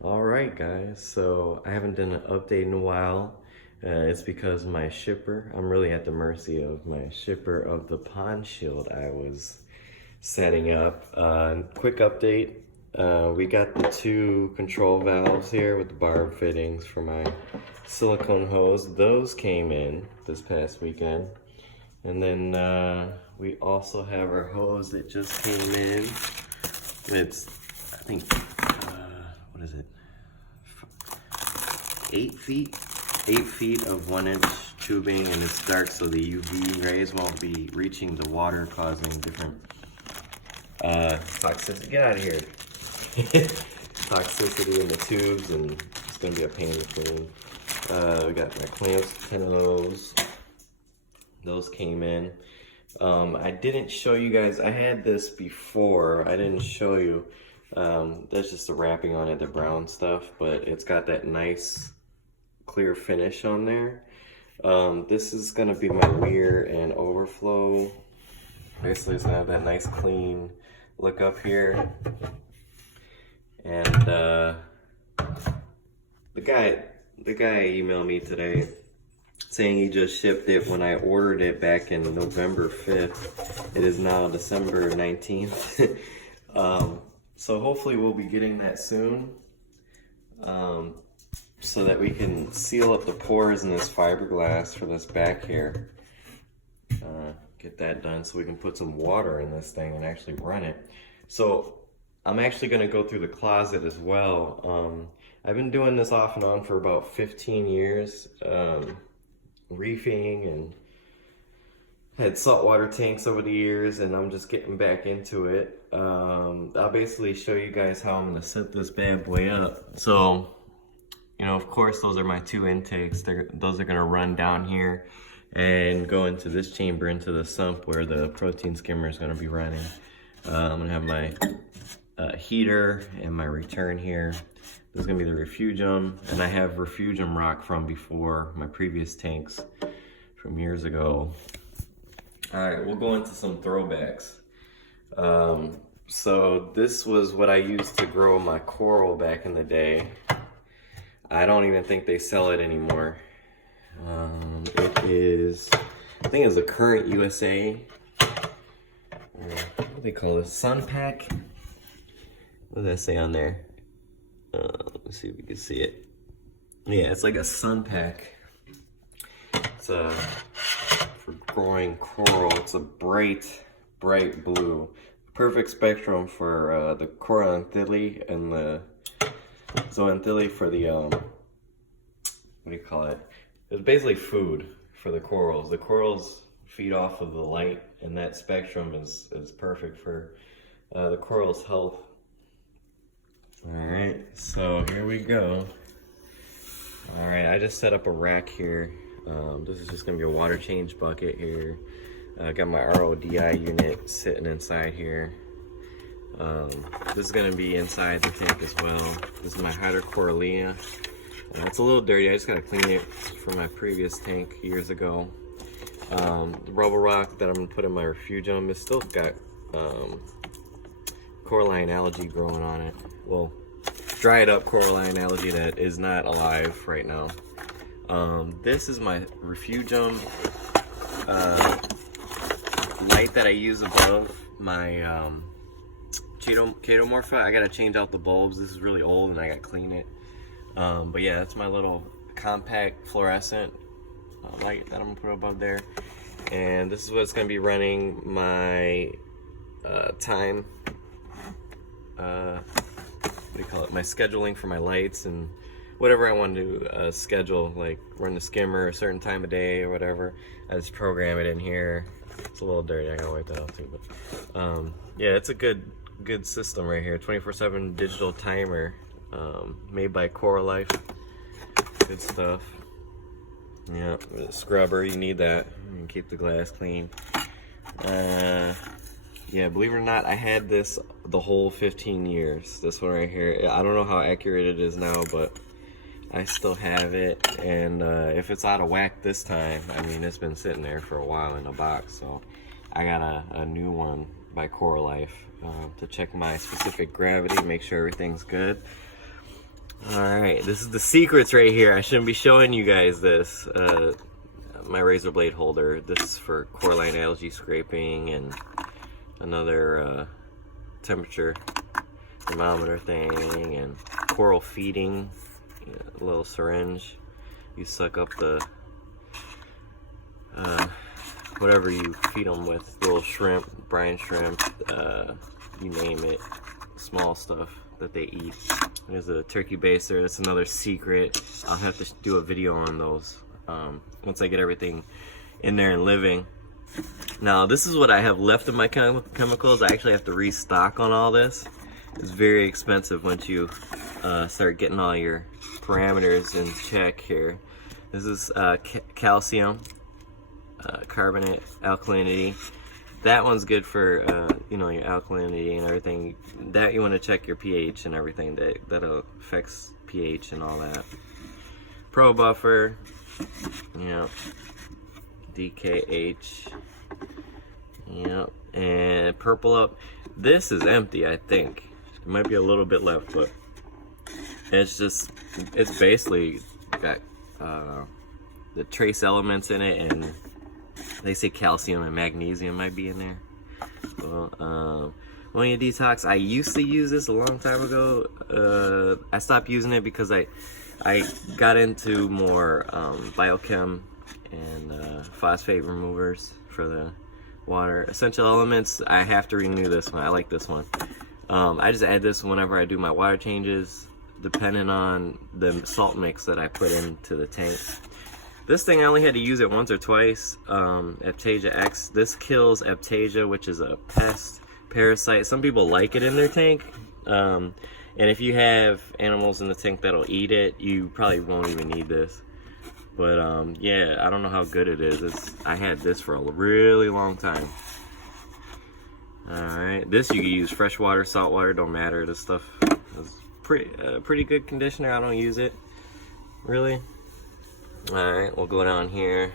All right, guys. So I haven't done an update in a while. It's because my shipper, I'm really at the mercy of my shipper of the pond shield I was setting up. Quick update. We got the two control valves here with the barb fittings for my silicone hose. Those came in this past weekend. And then we also have our hose that just came in. It's, I think, what is it? 8 feet, 8 feet of 1 inch tubing, and it's dark so the UV rays won't be reaching the water, causing different toxicity. Get out of here. Toxicity in the tubes, and it's gonna be a pain to clean. We got my clamps, 10 of those. Those came in. I didn't show you guys, I had this before, I didn't show you. That's just the wrapping on it, the brown stuff, but it's got that nice clear finish on there. This is gonna be my weir and overflow. Basically, it's gonna have that nice clean look up here. And the guy emailed me today saying he just shipped it when I ordered it back in November 5th. It is now December 19th. So hopefully we'll be getting that soon, so that we can seal up the pores in this fiberglass for this back here. Get that done so we can put some water in this thing and actually run it. So I'm actually gonna go through the closet as well. I've been doing this off and on for about 15 years, reefing, and had saltwater tanks over the years, and I'm just getting back into it. I'll basically show you guys how I'm gonna set this bad boy up. So, you know, of course, those are my two intakes. Those are gonna run down here and go into this chamber, into the sump where the protein skimmer is gonna be running. I'm gonna have my heater and my return here. This is gonna be the refugium, and I have refugium rock from before, my previous tanks from years ago. All right, we'll go into some throwbacks. So this was what I used to grow my coral back in the day. I don't even think they sell it anymore. It is, I think it's a Current USA. What do they call this? Sun Pack? What does that say on there? Let's see if we can see it. Yeah, it's like a sun pack. It's for growing coral. It's a bright blue. Perfect spectrum for the Coranthili and the Zoanthili for the, what do you call it? It's basically food for the corals. The corals feed off of the light, and that spectrum is perfect for the coral's health. Alright, so here we go. Alright, I just set up a rack here. This is just going to be a water change bucket here. I got my RODI unit sitting inside here. This is going to be inside the tank as well. This is my hydrocorallia. It's a little dirty. I just got to clean it from my previous tank years ago. The rubble rock that I'm going to put in my refugium is still got coralline algae growing on it. Well, dried up coralline algae that is not alive right now. This is my refugium light that I use above my chaetomorpha. I gotta change out the bulbs. This is really old and I gotta clean it. But yeah, that's my little compact fluorescent light that I'm gonna put above there. And this is what's gonna be running my time, what do you call it, my scheduling for my lights and whatever I want to schedule, like run the skimmer a certain time of day or whatever. I just program it in here. It's a little dirty, I gotta wipe that off too, but yeah, it's a good system right here. 24/7 digital timer, made by Coral Life. Good stuff. Yeah, with a scrubber, you need that. You can keep the glass clean. Yeah, believe it or not, I had this the whole 15 years. This one right here. I don't know how accurate it is now, but I still have it. And if it's out of whack this time, I mean, it's been sitting there for a while in a box. So I got a new one by Coral Life to check my specific gravity, make sure everything's good. Alright, this is the secrets right here. I shouldn't be showing you guys this. My razor blade holder. This is for coralline algae scraping, and another temperature thermometer thing, and coral feeding. A little syringe. You suck up the whatever you feed them with. Little shrimp, brine shrimp, you name it. Small stuff that they eat. There's a turkey baster. That's another secret. I'll have to do a video on those once I get everything in there and living. Now this is what I have left of my chemicals. I actually have to restock on all this. It's very expensive once you start getting all your parameters in check here. This is calcium, carbonate, alkalinity. That one's good for you know, your alkalinity and everything. That you want to check your pH and everything. That affects pH and all that. Pro buffer, you know, DKH, you know, and purple up. This is empty, I think. There might be a little bit left, but it's basically got the trace elements in it, and they say calcium and magnesium might be in there. Well, when you detox, I used to use this a long time ago. I stopped using it because I got into more biochem and phosphate removers for the water. Essential elements, I have to renew this one. I like this one. I just add this whenever I do my water changes, depending on the salt mix that I put into the tank. This thing, I only had to use it once or twice. Aptasia X. This kills Aptasia, which is a pest, parasite. Some people like it in their tank. And if you have animals in the tank that'll eat it, you probably won't even need this. But yeah, I don't know how good it is. I had this for a really long time. Alright, this you can use fresh water, salt water, don't matter. This stuff is pretty good conditioner. I don't use it, really. Alright, we'll go down here.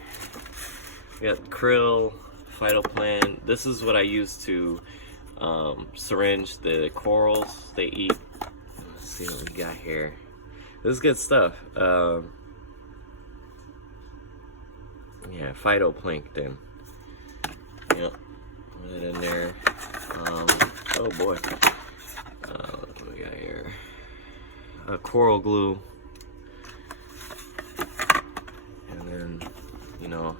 We got krill, phytoplankton. This is what I use to syringe the corals they eat. Let's see what we got here. This is good stuff. Yeah, phytoplankton. Yep, put it in there. Oh boy. What do we got here? Coral glue. And then, you know,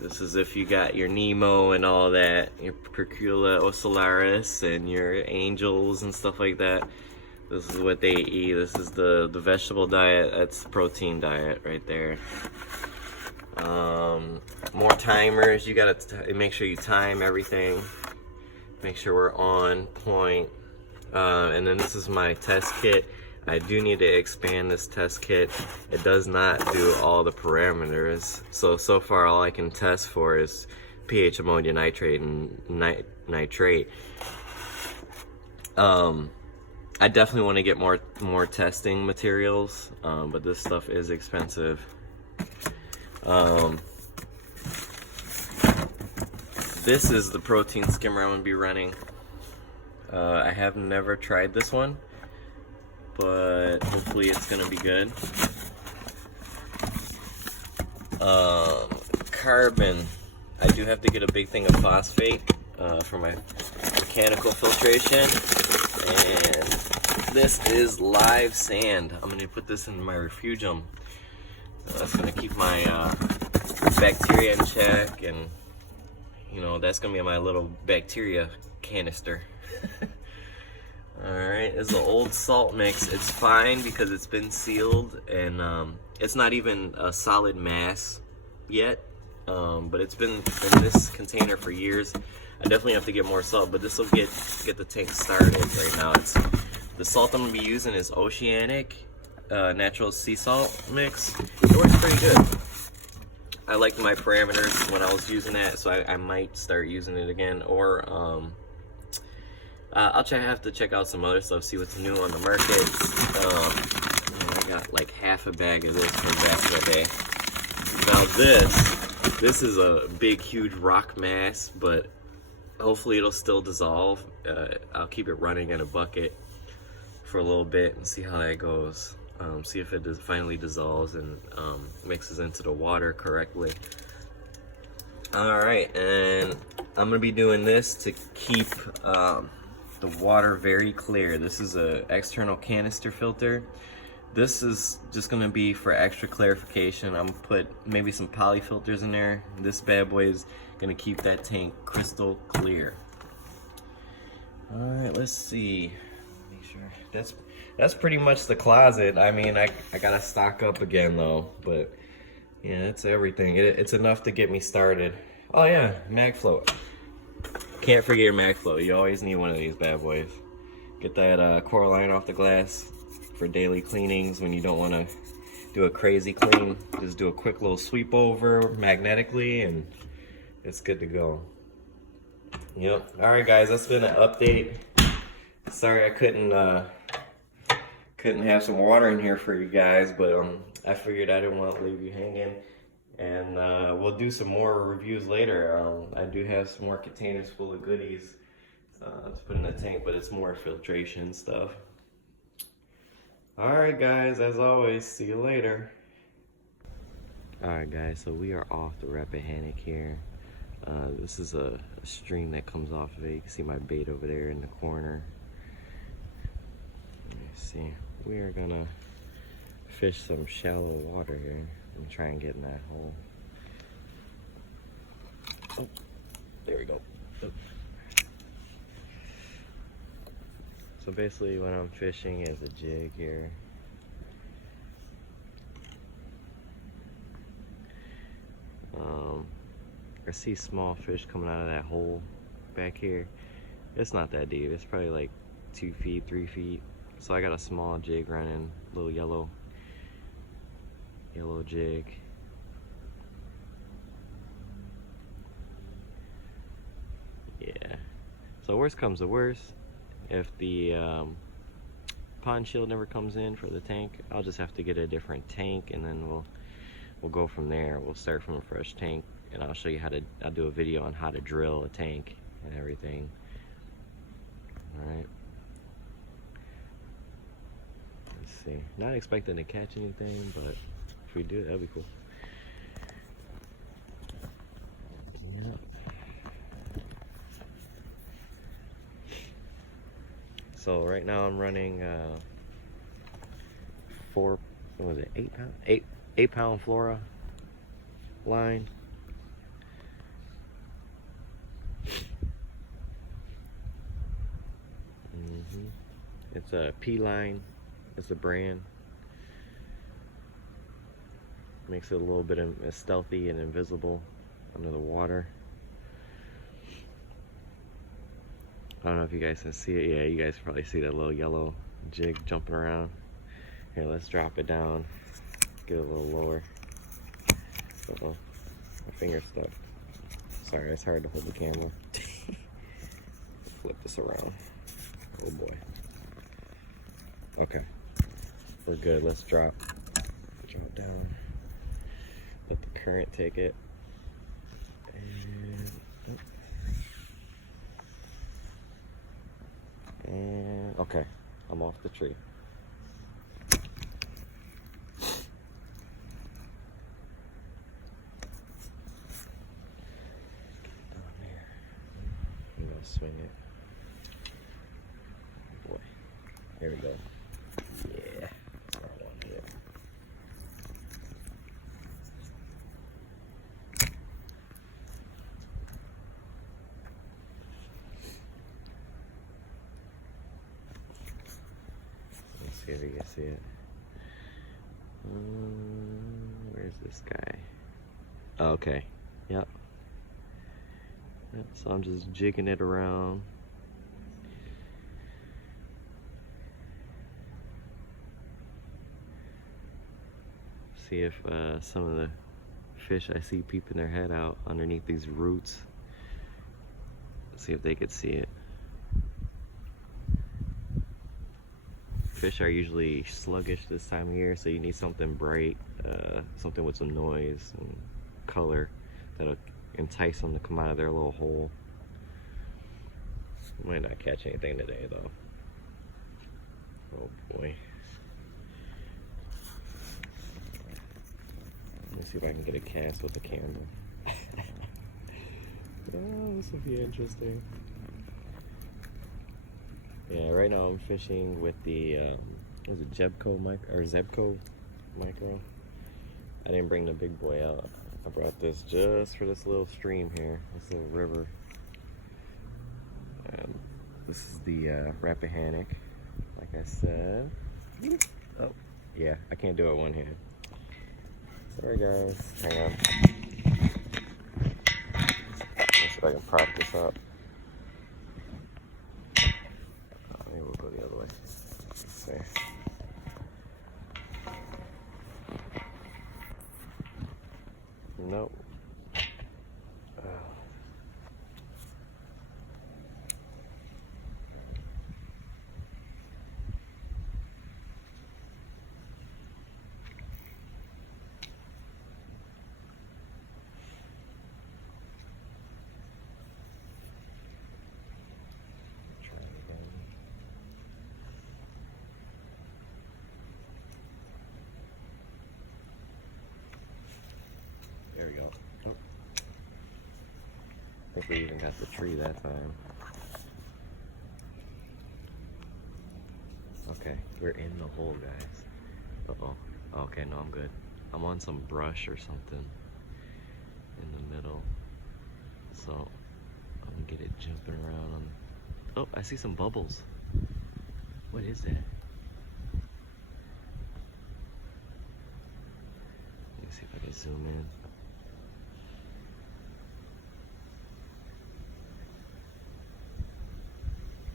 this is if you got your Nemo and all that, your Percula ocellaris and your angels and stuff like that. This is what they eat. This is the vegetable diet. That's the protein diet right there. More timers. You gotta make sure you time everything. Make sure we're on point. And then this is my test kit. I do need to expand this test kit. It does not do all the parameters. So far all I can test for is pH, ammonia nitrate, and nitrate. I definitely want to get more testing materials, but this stuff is expensive. This is the protein skimmer I'm going to be running. I have never tried this one, but hopefully it's going to be good. Carbon. I do have to get a big thing of phosphate for my mechanical filtration. And this is live sand. I'm going to put this in my refugium. That's going to keep my bacteria in check, and you know, that's going to be my little bacteria canister. Alright, this is an old salt mix. It's fine because it's been sealed, and it's not even a solid mass yet, but it's been in this container for years. I definitely have to get more salt, but this will get the tank started right now. The salt I'm going to be using is oceanic natural sea salt mix. It works pretty good. I liked my parameters when I was using that, so I might start using it again, or I'll have to check out some other stuff, see what's new on the market. I got like half a bag of this from back in the day. Now this is a big, huge rock mass, but hopefully it'll still dissolve. I'll keep it running in a bucket for a little bit and see how that goes. See if it finally dissolves and mixes into the water correctly. All right, and I'm gonna be doing this to keep the water very clear. This is a external canister filter. This is just gonna be for extra clarification. I'm gonna put maybe some poly filters in there. This bad boy is gonna keep that tank crystal clear. All right, let's see. Make sure that's pretty much the closet. I mean, I gotta stock up again though, but yeah, it's everything. It's enough to get me started. Oh yeah, mag float. Can't forget your mag float. You always need one of these bad boys. Get that coral line off the glass for daily cleanings when you don't want to do a crazy clean. Just do a quick little sweep over magnetically and it's good to go. Yep. All right, guys, that's been an update. Sorry I couldn't have some water in here for you guys, but I figured I didn't want to leave you hanging. And we'll do some more reviews later. I do have some more containers full of goodies to put in the tank, but it's more filtration stuff. Alright guys, as always, see you later. Alright guys, so we are off the Rappahannock here. This is a stream that comes off of it. You can see my bait over there in the corner. Let me see. We are gonna fish some shallow water here and try and get in that hole. Oh, there we go. Oh. So basically what I'm fishing is a jig here. I see small fish coming out of that hole back here. It's not that deep. It's probably like 2 feet, 3 feet. So I got a small jig running, little yellow jig. Yeah. So worst comes to worst, if the pond shield never comes in for the tank, I'll just have to get a different tank, and then we'll go from there. We'll start from a fresh tank, and I'll show you I'll do a video on how to drill a tank and everything. All right. Let's see. Not expecting to catch anything, but if we do, that'd be cool. Yeah. So right now I'm running 8 pound Flora line. It's a P line. It's a brand. Makes it a little bit stealthy and invisible under the water. I don't know if you guys can see it. Yeah, you guys probably see that little yellow jig jumping around. Here, let's drop it down. Get it a little lower. Uh-oh, my finger's stuck. Sorry, it's hard to hold the camera. Flip this around. Oh boy. Okay, we're good. Let's drop down. Let the current take it. And okay, I'm off the tree. Down there. I'm gonna swing it. Boy, there we go. Yeah, that's what I want to hit. Let's see if you can see it. Where's this guy? Oh, okay. Yep. So I'm just jigging it around. See if some of the fish I see peeping their head out underneath these roots. See if they could see it. Fish are usually sluggish this time of year, so you need something bright, something with some noise and color that'll entice them to come out of their little hole. Might not catch anything today though. Oh boy. Let me see if I can get a cast with a camera. Oh, this will be interesting. Yeah, right now I'm fishing with the, what is it, Zebco micro. I didn't bring the big boy out. I brought this just for this little stream here, this little river. This is the Rappahannock, like I said. Oh, yeah, I can't do it one hand. Sorry guys, hang on. Let's see if I can prop this up. Maybe we'll go the other way. Let's see. Nope. There we go. Oh. I think we even got the tree that time. Okay, we're in the hole, guys. Uh-oh. Okay, no, I'm good. I'm on some brush or something in the middle. So, I'm gonna get it jumping around on... Oh, I see some bubbles. What is that? Let me see if I can zoom in.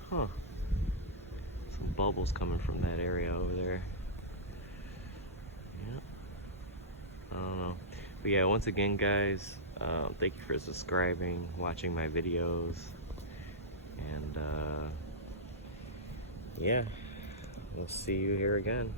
Huh. Some bubbles coming from that area over there. Yeah. I don't know. But yeah, once again, guys, thank you for subscribing, watching my videos. And yeah, we'll see you here again.